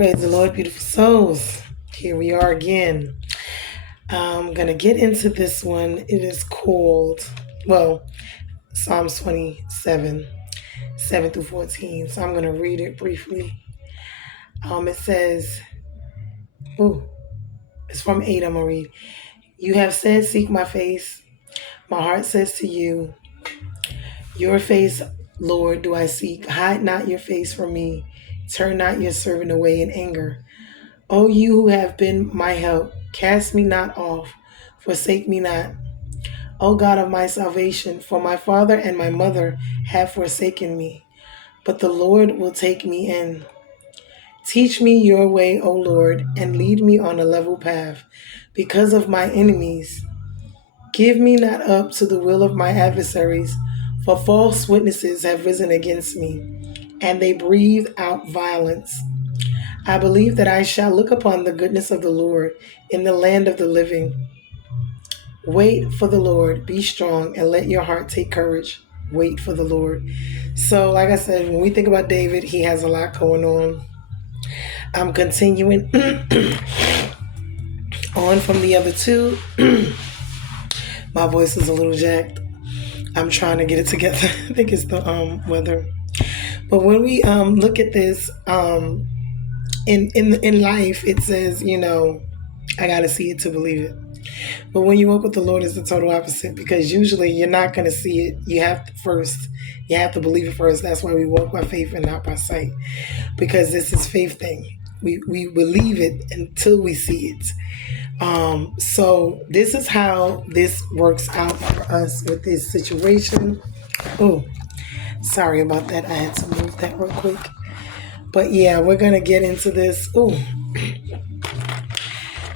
Praise the Lord, beautiful souls. Here we are again. I'm going to get into this one. It is called, Psalms 27, 7 through 14. So I'm going to read it briefly. It says, it's from 8. I'm going to read. You have said, seek my face. My heart says to you, your face, Lord, do I seek. Hide not your face from me. Turn not your servant away in anger. O you who have been my help, cast me not off, forsake me not. O God of my salvation, for my father and my mother have forsaken me, but the Lord will take me in. Teach me your way, O Lord, and lead me on a level path because of my enemies. Give me not up to the will of my adversaries, for false witnesses have risen against me, and they breathe out violence. I believe that I shall look upon the goodness of the Lord in the land of the living. Wait for the Lord, be strong, and let your heart take courage. Wait for the Lord. So, like I said, when we think about David, he has a lot going on. I'm continuing on from the other two. My voice is a little jacked. I'm trying to get it together. I think it's the weather. But when we look at this, in life, it says, I got to see it to believe it. But when you walk with the Lord, it's the total opposite, because usually you're not going to see it. You have to believe it first. That's why we walk by faith and not by sight, because this is faith thing. We believe it until we see it. So this is how this works out for us with this situation. Oh, sorry about that. I had to move that real quick. But yeah, we're going to get into this.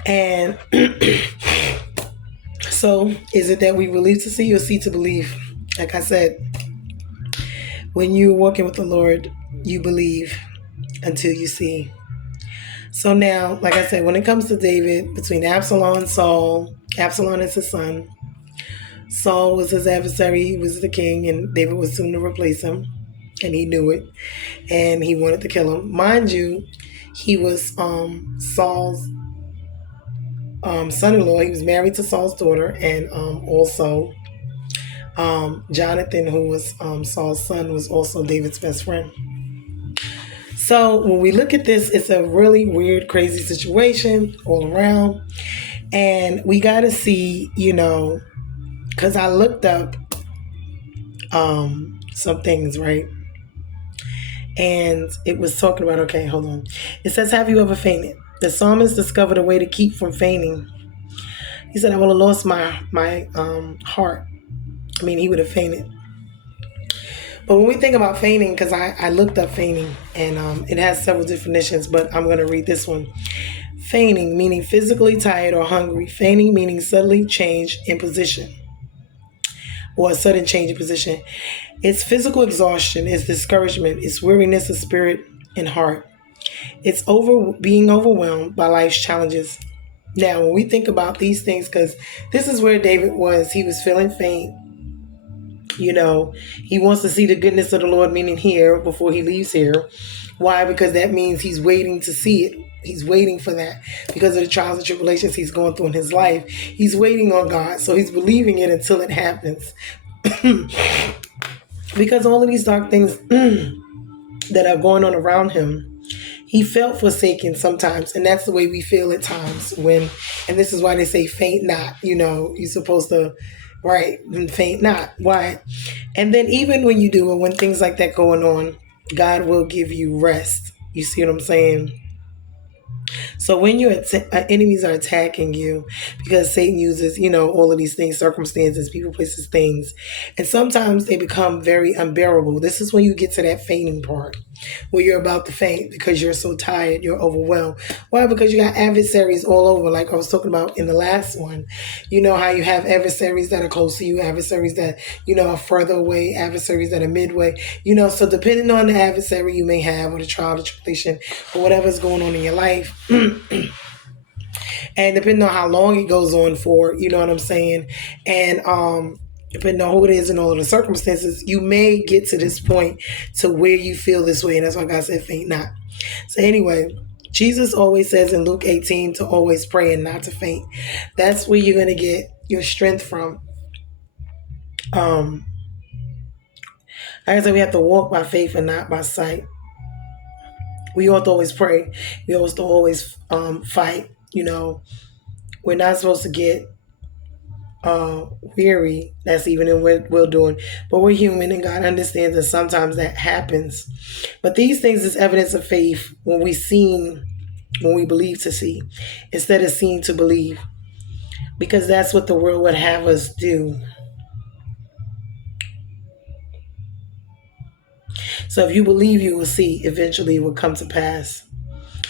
And so is it that we believe to see or see to believe? Like I said, when you're walking with the Lord, you believe until you see. So now, like I said, when it comes to David, between Absalom and Saul, Absalom is his son. Saul was his adversary. He was the king, and David was soon to replace him. And he knew it, and he wanted to kill him. Mind you, he was Saul's son-in-law. He was married to Saul's daughter, and also Jonathan, who was Saul's son, was also David's best friend. So when we look at this, it's a really weird, crazy situation all around, and we got to see, because I looked up some things, right? And it was talking about, okay, hold on. It says, have you ever fainted? The psalmist discovered a way to keep from fainting. He said, I would have lost my heart. I mean, he would have fainted. But when we think about fainting, because I looked up fainting, and it has several definitions, but I'm going to read this one. Fainting, meaning physically tired or hungry. Fainting, meaning suddenly change in position, or a sudden change in position. It's physical exhaustion, it's discouragement, it's weariness of spirit and heart. It's being overwhelmed by life's challenges. Now, when we think about these things, because this is where David was, he was feeling faint. He wants to see the goodness of the Lord, meaning here, before he leaves here. Why? Because that means he's waiting to see it. He's waiting for that because of the trials and tribulations he's going through in his life. He's waiting on God. So he's believing it until it happens. Because all of these dark things that are going on around him, he felt forsaken sometimes. And that's the way we feel at times and this is why they say faint not. You're supposed to, right, faint not. Why? And then even when you do, or when things like that going on, God will give you rest. You see what I'm saying? So when your enemies are attacking you, because Satan uses, all of these things, circumstances, people, places, things, and sometimes they become very unbearable. This is when you get to that fainting part, where you're about to faint because you're so tired, you're overwhelmed. Why? Because you got adversaries all over, like I was talking about in the last one. You know how you have adversaries that are close to you, adversaries that, are further away, adversaries that are midway, so depending on the adversary you may have, or the trial, the tribulation, or whatever's going on in your life, and depending on how long it goes on for, you know what I'm saying, and depending on who it is and all of the circumstances, you may get to this point to where you feel this way, and that's why God said faint not. So anyway, Jesus always says in Luke 18 to always pray and not to faint. That's where you're going to get your strength from. Um, like I said, we have to walk by faith and not by sight. We ought to always pray. We ought to always fight. We're not supposed to get weary. That's even in what we're doing. But we're human, and God understands that sometimes that happens. But these things is evidence of faith when we believe to see, instead of seeing to believe, because that's what the world would have us do. So if you believe, you will see. Eventually, it will come to pass.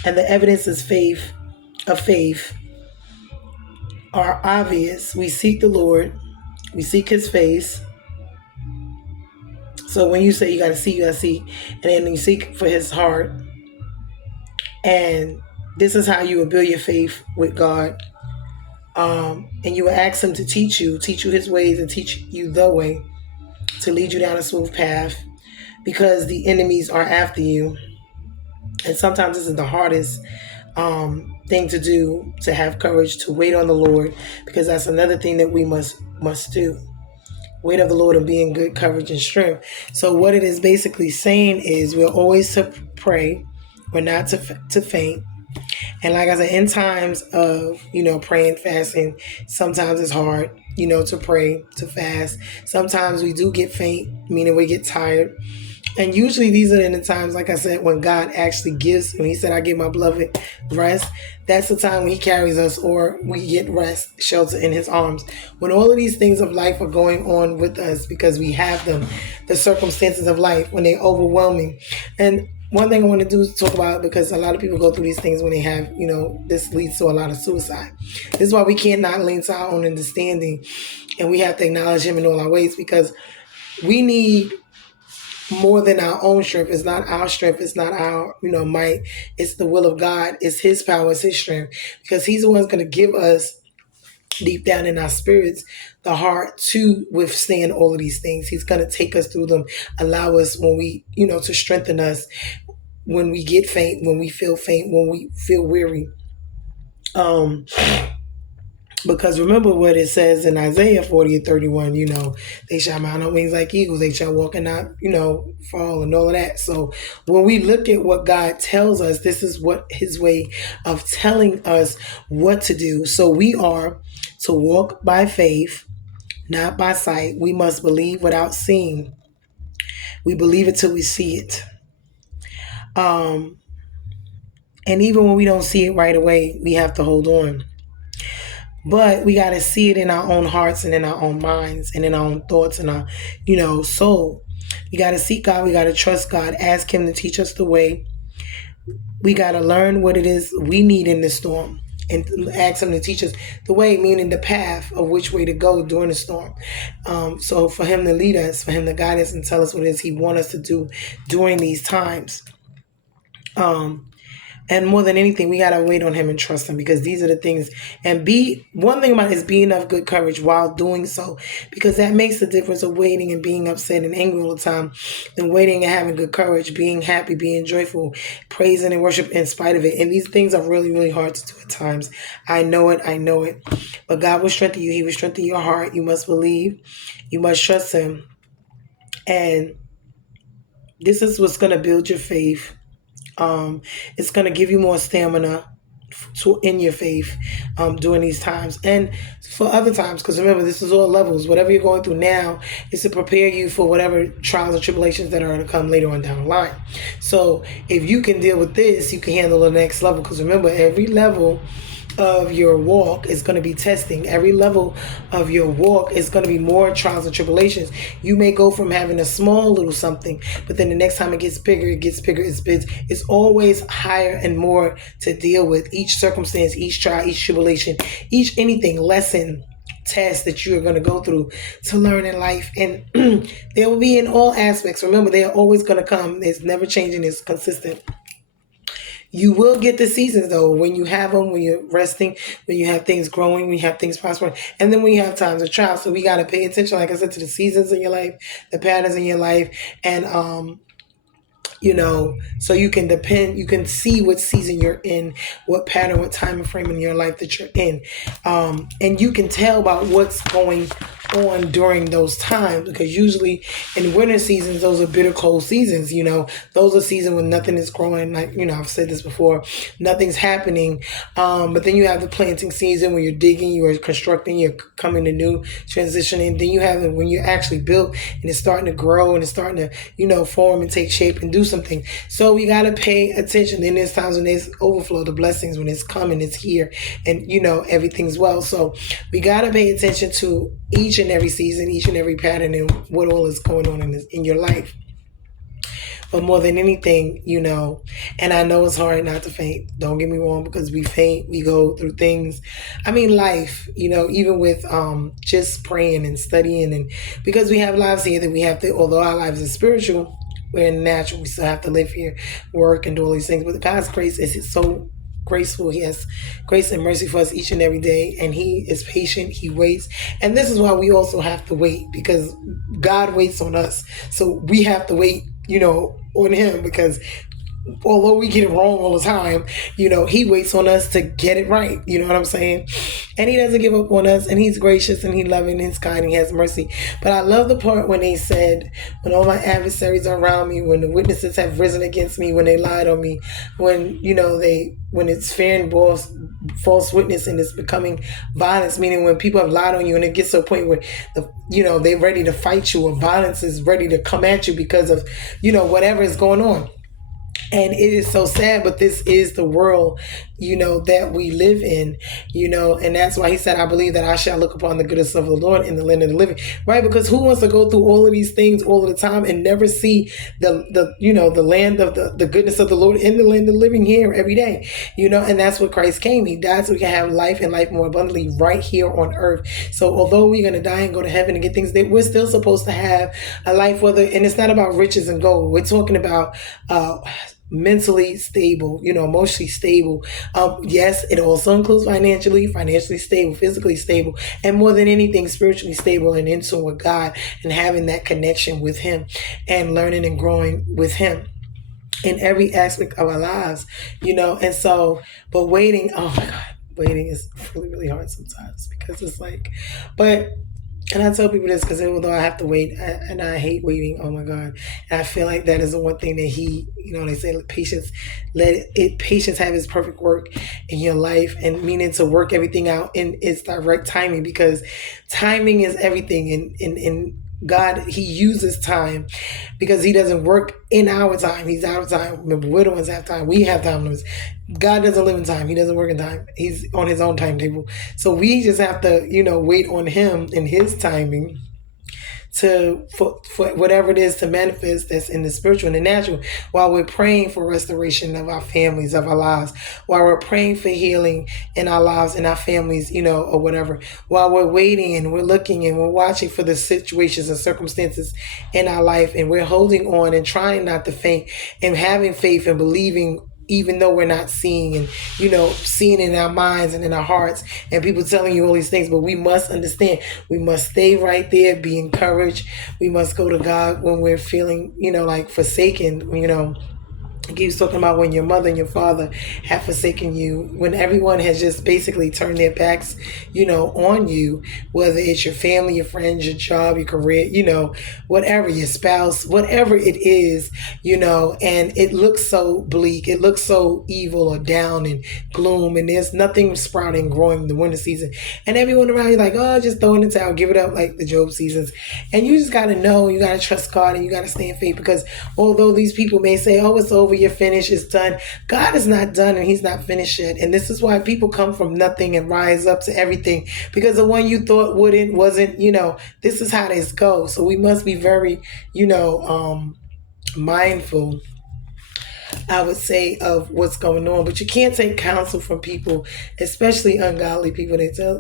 And the evidence is faith are obvious. We seek the Lord. We seek His face. So when you say you got to seek, you got to seek. And then you seek for His heart. And this is how you will build your faith with God. And you will ask Him to teach you His ways and teach you the way, to lead you down a smooth path, because the enemies are after you. And sometimes this is the hardest thing to do, to have courage to wait on the Lord, because that's another thing that we must do. Wait of the Lord and be in good courage and strength. So what it is basically saying is we're always to pray. We're not to faint. And like I said, in times of, praying, fasting, sometimes it's hard, to pray, to fast. Sometimes we do get faint, meaning we get tired. And usually these are the times, like I said, when God actually gives, when He said, I give my beloved rest, that's the time when He carries us, or we get rest, shelter in His arms. When all of these things of life are going on with us, because we have them, the circumstances of life, when they're overwhelming. And one thing I want to do is talk about, because a lot of people go through these things when they have, this leads to a lot of suicide. This is why we can't not lean to our own understanding, and we have to acknowledge Him in all our ways, because we need more than our own strength. It's not our strength. It's not our, might. It's the will of God. It's His power. It's His strength, because He's the one going to give us deep down in our spirits the heart to withstand all of these things. He's going to take us through them, allow us when we, to strengthen us when we get faint, when we feel faint, when we feel weary. Because remember what it says in Isaiah 40:31, they shall mount on wings like eagles, they shall walk and not, fall, and all of that. So when we look at what God tells us, this is what His way of telling us what to do. So we are to walk by faith, not by sight. We must believe without seeing. We believe it till we see it. And even when we don't see it right away, we have to hold on. But we got to see it in our own hearts and in our own minds and in our own thoughts and our, soul. We got to seek God. We got to trust God. Ask Him to teach us the way. We got to learn what it is we need in the storm, and ask Him to teach us the way, meaning the path of which way to go during the storm. So for Him to lead us, for Him to guide us and tell us what it is He wants us to do during these times. And more than anything, we got to wait on Him and trust Him, because these are the things. And one thing about it is being of good courage while doing so, because that makes the difference of waiting and being upset and angry all the time, than waiting and having good courage, being happy, being joyful, praising and worship in spite of it. And these things are really, really hard to do at times. I know it. But God will strengthen you. He will strengthen your heart. You must believe. You must trust Him. And this is what's going to build your faith. It's going to give you more stamina in your faith during these times and for other times, because remember, this is all levels. Whatever you're going through now is to prepare you for whatever trials and tribulations that are going to come later on down the line. So if you can deal with this, you can handle the next level, because remember, every level of your walk is going to be testing. Every level of your walk is going to be more trials and tribulations. You may go from having a small little something, but then the next time it gets bigger, it's always higher and more to deal with. Each circumstance, each trial, each tribulation, each anything, lesson, test that you are going to go through to learn in life. And they will be in all aspects. Remember, they are always going to come. It's never changing. It's consistent. You will get the seasons, though, when you have them, when you're resting, when you have things growing, when you have things prospering, and then when you have times of trial. So we got to pay attention, like I said, to the seasons in your life, the patterns in your life, and so you can see what season you're in, what pattern, what time and frame in your life that you're in. And you can tell about what's going on during those times, because usually in winter seasons, those are bitter cold seasons. Those are seasons when nothing is growing. Like, I've said this before, nothing's happening. But then you have the planting season where you're digging, you're constructing, you're coming to new transition. And then you have it when you're actually built and it's starting to grow and it's starting to, form and take shape and do something. So we got to pay attention. Then there's times when there's overflow, the blessings, when it's coming, it's here, and, everything's well. So we got to pay attention to each and every season, each and every pattern, and what all is going on in your life. But more than anything, and I know it's hard not to faint. Don't get me wrong, because we faint, we go through things. I mean, life, even with just praying and studying, and because we have lives here that we have to, although our lives are spiritual, we're natural, we still have to live here, work, and do all these things. But God's grace is so graceful. He has grace and mercy for us each and every day, and He is patient. He waits, and this is why we also have to wait, because God waits on us. So we have to wait, on Him, because although we get it wrong all the time, He waits on us to get it right. You know what I'm saying? And He doesn't give up on us, and He's gracious, and He's loving, and He's kind, and He has mercy. But I love the part when He said, when all my adversaries are around me, when the witnesses have risen against me, when they lied on me, when, when it's fear and false witness, and it's becoming violence, meaning when people have lied on you and it gets to a point where they're ready to fight you, or violence is ready to come at you because of, whatever is going on. And it is so sad, but this is the world, that we live in, and that's why He said, I believe that I shall look upon the goodness of the Lord in the land of the living, right? Because who wants to go through all of these things all of the time and never see the land of the goodness of the Lord in the land of the living here every day, and that's what Christ came. He died so we can have life and life more abundantly right here on earth. So although we're going to die and go to heaven and get things, that we're still supposed to have a life, and it's not about riches and gold. We're talking about, mentally stable, emotionally stable. Yes, it also includes financially stable, physically stable, and more than anything, spiritually stable and in tune with God, and having that connection with Him, and learning and growing with Him in every aspect of our lives, and so, but waiting, oh my God, waiting is really, really hard sometimes, because it's like, and I tell people this because although I have to wait, and I hate waiting, oh my God, and I feel like that is the one thing that He, they say patience, patience have His perfect work in your life, and meaning to work everything out in its direct timing, because timing is everything, and God, He uses time, because He doesn't work in our time. He's our time. Remember, we're the ones that have time. We have time limits. God doesn't live in time. He doesn't work in time. He's on His own timetable. So we just have to, wait on Him in His timing for whatever it is to manifest that's in the spiritual and the natural, while we're praying for restoration of our families, of our lives, while we're praying for healing in our lives and our families, or whatever, while we're waiting and we're looking and we're watching for the situations and circumstances in our life, and we're holding on and trying not to faint, and having faith and believing, even though we're not seeing, and seeing in our minds and in our hearts, and people telling you all these things. But we must understand, we must stay right there, be encouraged. We must go to God when we're feeling like forsaken. It keeps talking about when your mother and your father have forsaken you, when everyone has just basically turned their backs, on you, whether it's your family, your friends, your job, your career, whatever, your spouse, whatever it is, and it looks so bleak, it looks so evil or down and gloom, and there's nothing sprouting, growing in the winter season, and everyone around you like, oh, just throw in the towel, give it up, like the Job seasons. And you just got to know, you got to trust God, and you got to stay in faith, because although these people may say, oh, it's over, you're finished, it's done, God is not done, and He's not finished yet. And this is why people come from nothing and rise up to everything, because the one you thought wasn't, this is how this goes. So we must be very, mindful I would say, of what's going on. But you can't take counsel from people, especially ungodly people.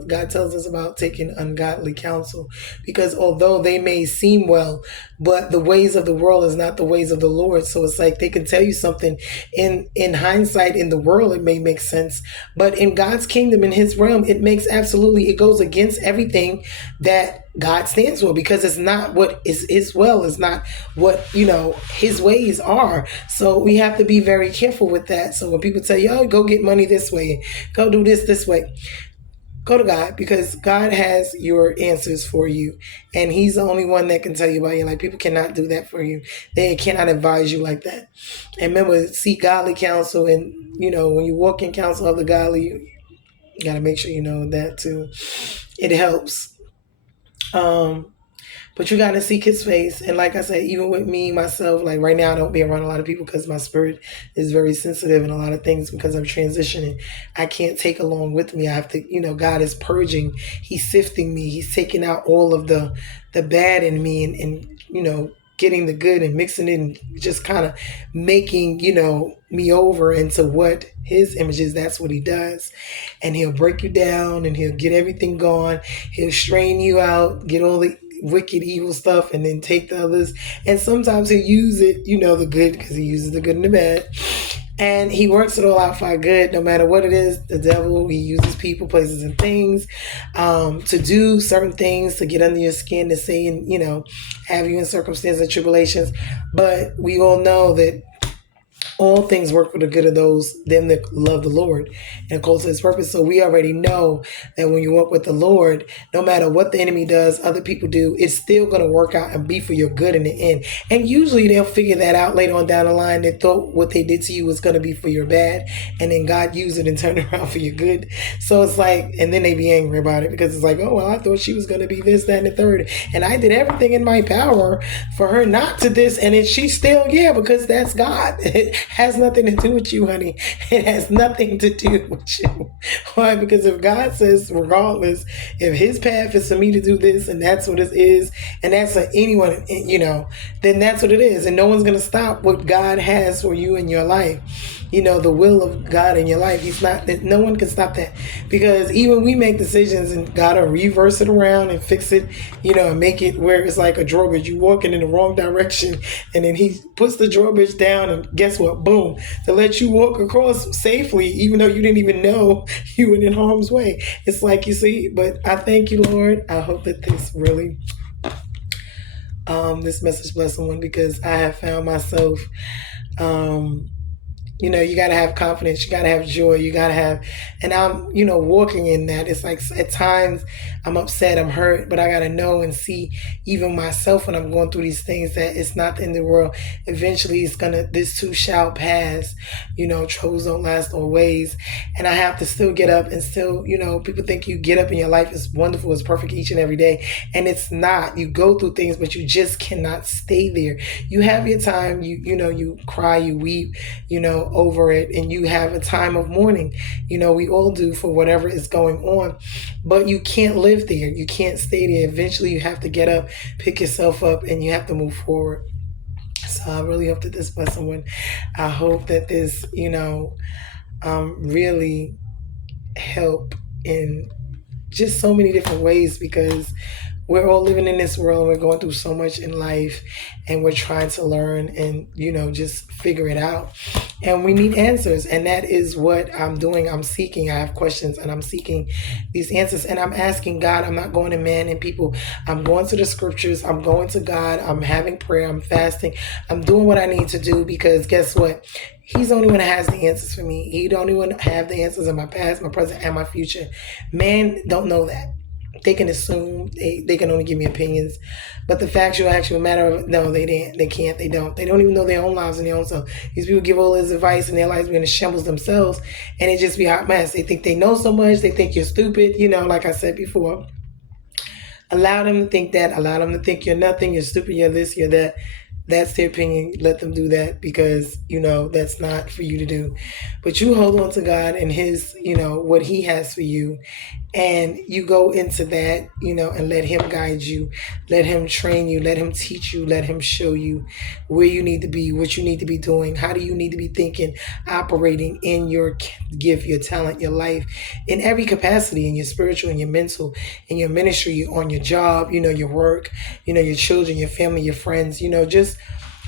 God tells us about taking ungodly counsel, because although they may seem well, but the ways of the world is not the ways of the Lord. So it's like they can tell you something in hindsight. In the world it may make sense, but in God's kingdom, in His realm, it makes absolutely, it goes against everything that God stands for, because it's not what is His will, is not what, His ways are. So we have to be very careful with that. So when people tell you, oh, go get money this way, go do this way, go to God, because God has your answers for you, and He's the only one that can tell you about your life. People cannot do that for you. They cannot advise you like that. And remember, seek godly counsel, and when you walk in counsel of the godly, you got to make sure you know that too. It helps. But you got to seek His face. And like I said, even with me, myself, like right now, I don't be around a lot of people because my spirit is very sensitive in a lot of things, because I'm transitioning. I can't take along with me. I have to, God is purging. He's sifting me. He's taking out all of the bad in me, and getting the good and mixing it, and just kind of making, me over into what His image is. That's what He does. And He'll break you down, and He'll get everything gone. He'll strain you out, get all the wicked, evil stuff, and then take the others. And sometimes He'll use it, the good, because He uses the good and the bad. And He works it all out for our good, no matter what it is. The devil, he uses people, places, and things to do certain things, to get under your skin, to say, and have you in circumstances and tribulations. But we all know that all things work for the good of them that love the Lord and call to His purpose. So we already know that when you walk with the Lord, no matter what the enemy does, other people do, it's still going to work out and be for your good in the end. And usually they'll figure that out later on down the line. They thought what they did to you was going to be for your bad, and then God used it and turned it around for your good. So it's like, and then they be angry about it, because it's like, oh, well, I thought she was going to be this, that, and the third, and I did everything in my power for her not to this, and then she still, because that's God. It has nothing to do with you, honey. It has nothing to do with you. Why? Because if God says, regardless, if His path is for me to do this, and that's what it is, and that's for anyone, then that's what it is. And no one's going to stop what God has for you in your life. The will of God in your life. No one can stop that, because even we make decisions, and God will reverse it around and fix it, and make it where it's like a drawbridge. You walking in the wrong direction, and then He puts the drawbridge down, and guess what? Boom, to let you walk across safely, even though you didn't even know you were in harm's way. It's like, you see, but I thank you, Lord. I hope that this really, this message bless someone, because I have found myself, you got to have confidence. You got to have joy. You got to have, and I'm, walking in that. It's like at times I'm upset, I'm hurt, but I got to know and see even myself when I'm going through these things, that it's not the end of the world. Eventually this too shall pass. Troubles don't last always. And I have to still get up and still, people think you get up and your life is wonderful, it's perfect each and every day. And it's not. You go through things, but you just cannot stay there. You have your time, you cry, you weep, over it, and you have a time of mourning. We all do, for whatever is going on, but you can't live there. You can't stay there. Eventually you have to get up, pick yourself up, and you have to move forward. So I really hope that this bless someone. I hope that this, really help in just so many different ways, because we're all living in this world, and we're going through so much in life, and we're trying to learn and, just figure it out. And we need answers. And that is what I'm doing. I'm seeking. I have questions, and I'm seeking these answers. And I'm asking God. I'm not going to man and people. I'm going to the scriptures. I'm going to God. I'm having prayer. I'm fasting. I'm doing what I need to do, because guess what? He's the only one that has the answers for me. He the only one that have the answers in my past, my present, and my future. Man don't know that. They can assume, they can only give me opinions, but the factual actual matter of, no, they can't, they don't even know their own lives and their own self. These people give all this advice, and their lives be in a shambles themselves, and it just be a hot mess. They think they know so much, they think you're stupid, like I said before. Allow them to think that, allow them to think you're nothing, you're stupid, you're this, you're that. That's their opinion. Let them do that, because, that's not for you to do. But you hold on to God and His, what He has for you. and you go into that, and let him guide you, let him train you, let him teach you, let him show you where you need to be, what you need to be doing, how do you need to be thinking, operating in your gift, your talent, your life, in every capacity, in your spiritual, in your mental, in your ministry, on your job, your work, your children, your family, your friends, just,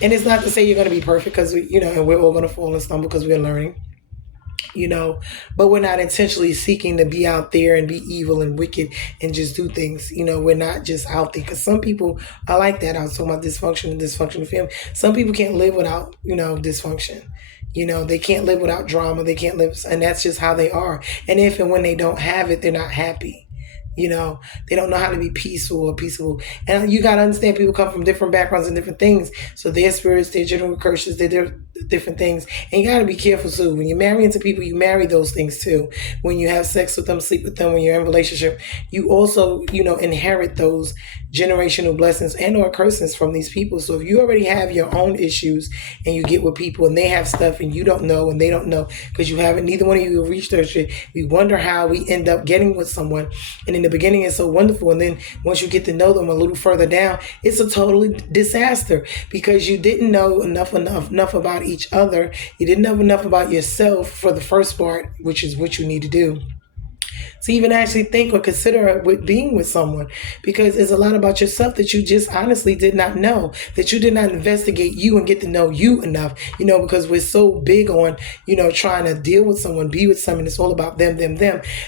and it's not to say you're going to be perfect, because and we're all going to fall and stumble because we're learning, but we're not intentionally seeking to be out there and be evil and wicked and just do things. We're not just out there, because some people are like that. I was talking about dysfunction and dysfunctional family. Some people can't live without, dysfunction. They can't live without drama. They can't live, and that's just how they are. And if and when they don't have it, they're not happy. They don't know how to be peaceful or peaceable. And you got to understand, people come from different backgrounds and different things. So their spirits, their general curses, they're different things. And you got to be careful too. When you marry into people, you marry those things too. When you have sex with them, sleep with them, when you're in a relationship, you also, inherit those generational blessings and or curses from these people. So if you already have your own issues and you get with people and they have stuff and you don't know and they don't know because you haven't, neither one of you have researched it, we wonder how we end up getting with someone. And in the beginning, it's so wonderful. And then once you get to know them a little further down, it's a total disaster because you didn't know enough about each other. You didn't know enough about yourself for the first part, which is what you need to do to even actually think or consider with being with someone, because it's a lot about yourself that you just honestly did not know, that you did not investigate you and get to know you enough, because we're so big on, trying to deal with someone, be with someone. It's all about them.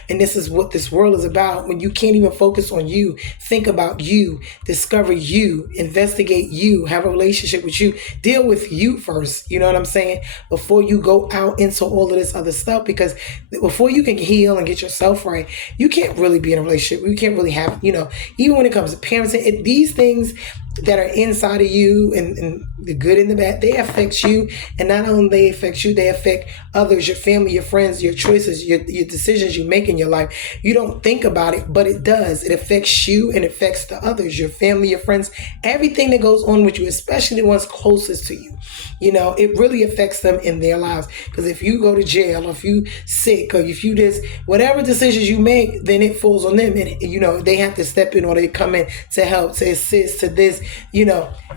And this is what this world is about. When you can't even focus on you, think about you, discover you, investigate you, have a relationship with you, deal with you first. You know what I'm saying? Before you go out into all of this other stuff, because before you can heal and get yourself right, you can't really be in a relationship. You can't really have, even when it comes to parenting, these things that are inside of you and the good and the bad, they affect you. And not only they affect you, they affect others, your family, your friends, your choices, your decisions you make in your life. You don't think about it, but it does. It affects you and affects the others, your family, your friends, everything that goes on with you, especially the ones closest to you. It really affects them in their lives. Because if you go to jail, or if you sick, or if you just, whatever decisions you make, then it falls on them. And, they have to step in, or they come in to help, to assist, to this,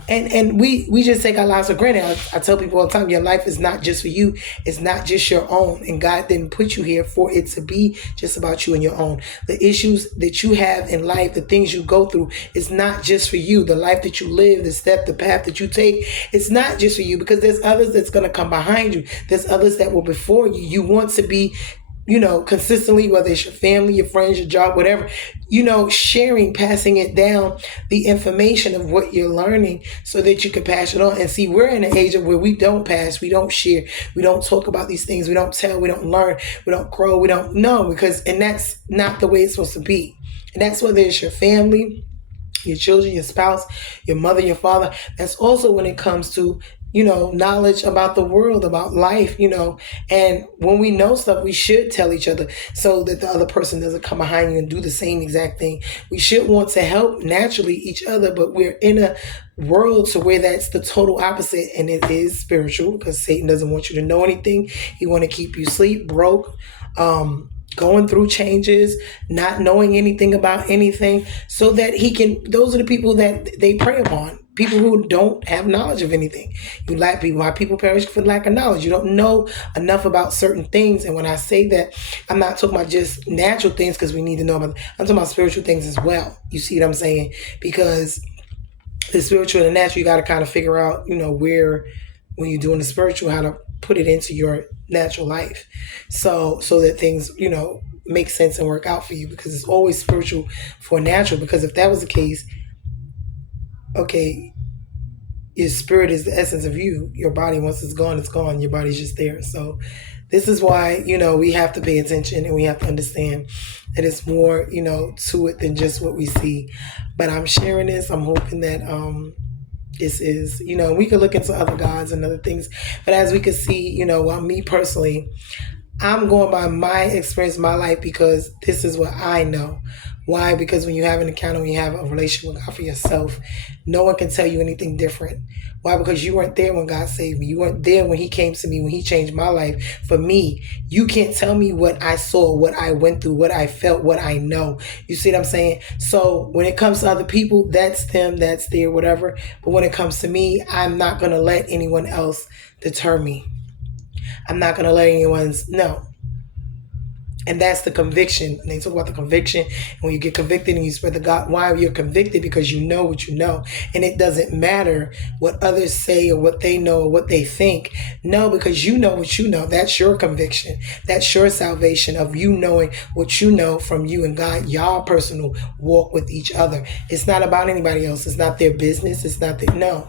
and we just take our lives for granted. I tell people all the time, your life is not just for you. It's not just your own. And God didn't put you here for it to be just about you and your own. The issues that you have in life, the things you go through, is not just for you. The life that you live, the path that you take, it's not just for you, because there's others that's going to come behind you. There's others that were before you. You want to be, consistently, whether it's your family, your friends, your job, whatever, sharing, passing it down, the information of what you're learning so that you can pass it on. And see, we're in an age of where we don't pass, we don't share, we don't talk about these things, we don't tell, we don't learn, we don't grow, we don't know, and that's not the way it's supposed to be. And that's whether it's your family, your children, your spouse, your mother, your father. That's also when it comes to knowledge about the world, about life, and when we know stuff, we should tell each other so that the other person doesn't come behind you and do the same exact thing. We should want to help naturally each other, but we're in a world to where that's the total opposite, and it is spiritual, because Satan doesn't want you to know anything. He want to keep you asleep, broke, going through changes, not knowing anything about anything, so that those are the people that they prey upon. People who don't have knowledge of anything. You lack people. Why people perish for lack of knowledge? You don't know enough about certain things. And when I say that, I'm not talking about just natural things, because we need to know about. I'm talking about spiritual things as well. You see what I'm saying? Because the spiritual and the natural, you got to kind of figure out, where, when you're doing the spiritual, how to put it into your natural life, so that things, make sense and work out for you. Because it's always spiritual for natural. Because if that was the case, okay, your spirit is the essence of you. Your body, once it's gone. Your body's just there. So this is why, we have to pay attention, and we have to understand that it's more, to it than just what we see. But I'm sharing this. I'm hoping that this is, we could look into other gods and other things. But as we could see, me personally, I'm going by my experience, my life, because this is what I know. Why? Because when you have an encounter, when you have a relationship with God for yourself, no one can tell you anything different. Why? Because you weren't there when God saved me. You weren't there when He came to me, when He changed my life. For me, you can't tell me what I saw, what I went through, what I felt, what I know. You see what I'm saying? So when it comes to other people, that's them, that's their whatever. But when it comes to me, I'm not going to let anyone else deter me. I'm not going to let anyone's, no. And that's the conviction. And they talk about the conviction. And when you get convicted and you spread the God, why you're convicted? Because you know what you know. And it doesn't matter what others say or what they know or what they think. No, because you know what you know. That's your conviction. That's your salvation of you knowing what you know from you and God, y'all personal walk with each other. It's not about anybody else. It's not their business. It's not their, no.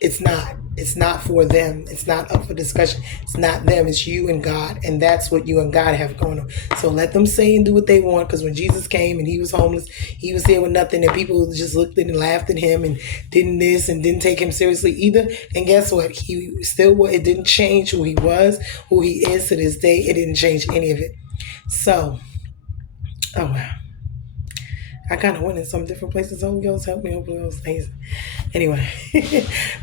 It's not. It's not for them. It's not up for discussion. It's not them. It's you and God. And that's what you and God have going on. So let them say and do what they want. Because when Jesus came and He was homeless, He was there with nothing. And people just looked at and laughed at Him and didn't this and didn't take Him seriously either. And guess what? He still, it didn't change who He was, who He is to this day. It didn't change any of it. So, oh wow. I kind of went in some different places. Holy Ghost, help me. Holy Ghost, things. Anyway,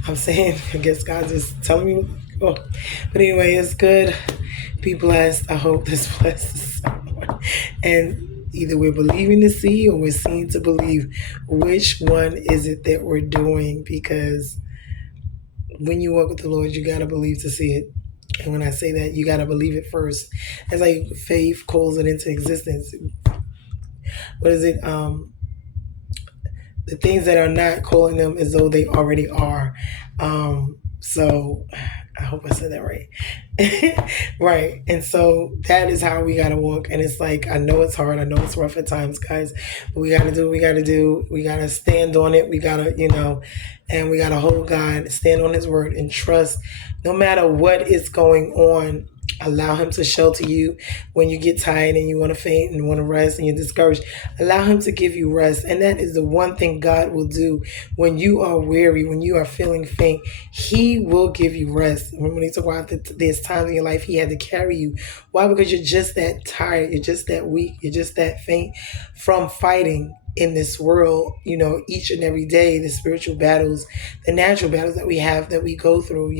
I'm saying, I guess God's just telling me. Oh. But anyway, it's good. Be blessed. I hope this blesses someone. And either we're believing to see or we're seeing to believe. Which one is it that we're doing? Because when you walk with the Lord, you got to believe to see it. And when I say that, you got to believe it first. It's like faith calls it into existence. What is it? The things that are not, calling them as though they already are. So I hope I said that right. Right. And so that is how we got to walk. And it's like, I know it's hard. I know it's rough at times, guys. But we got to do what we got to do. We got to stand on it. We got to, and we got to hold God, stand on His word and trust no matter what is going on. Allow Him to shelter you when you get tired and you want to faint and want to rest and you're discouraged. Allow Him to give you rest. And that is the one thing God will do when you are weary, when you are feeling faint. He will give you rest. When He talk about there's times in your life He had to carry you. Why? Because you're just that tired. You're just that weak. You're just that faint from fighting in this world, each and every day, the spiritual battles, the natural battles that we have, that we go through,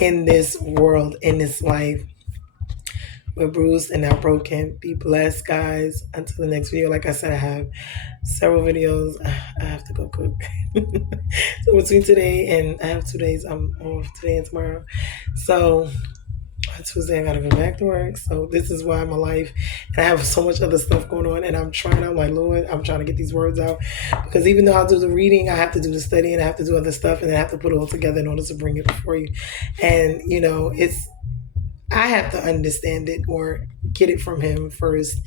in this world, in this life. We're bruised and not broken. Be blessed, guys. Until the next video. Like I said, I have several videos. I have to go cook. So between today and I have 2 days, I'm off today and tomorrow. So Tuesday, I gotta go back to work. So this is why my life, and I have so much other stuff going on, and I'm like, Lord, I'm trying to get these words out, because even though I'll do the reading, I have to do the studying, I have to do other stuff, and I have to put it all together in order to bring it before you. And I have to understand it or get it from Him first,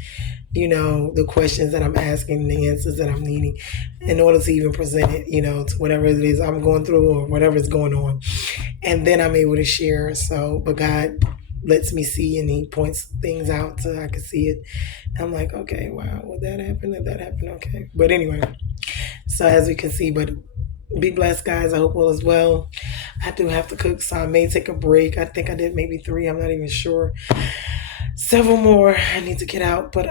the questions that I'm asking, the answers that I'm needing in order to even present it, to whatever it is I'm going through or whatever's going on. And then I'm able to share. So, but God lets me see and He points things out so I can see it. And I'm like, okay, wow, would that happen? Did that happen? Okay. But anyway, so as we can see, but be blessed, guys. I hope all is well. I do have to cook, so I may take a break. I think I did maybe 3. I'm not even sure. Several more I need to get out, but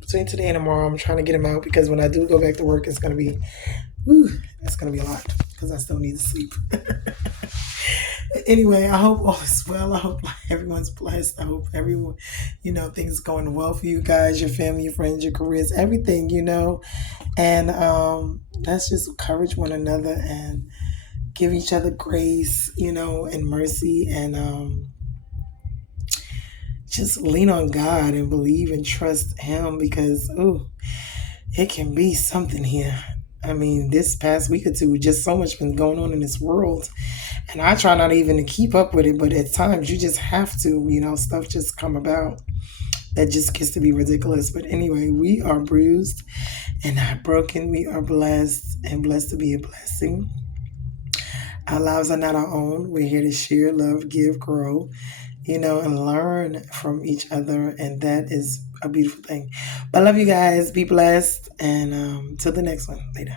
between today and tomorrow, I'm trying to get them out, because when I do go back to work, it's gonna be, it's gonna be a lot, because I still need to sleep. Anyway, I hope all is well. I hope everyone's blessed. I hope everyone, things are going well for you guys, your family, your friends, your careers, everything, and let's just encourage one another and give each other grace, and mercy, and just lean on God and believe and trust Him, because it can be something here. I mean, this past week or two, just so much been going on in this world, and I try not even to keep up with it, but at times you just have to, stuff just come about that just gets to be ridiculous. But anyway, we are bruised and not broken. We are blessed, and blessed to be a blessing. Our lives are not our own. We're here to share, love, give, grow, and learn from each other. And that is a beautiful thing. But I love you guys. Be blessed. And till the next one. Later.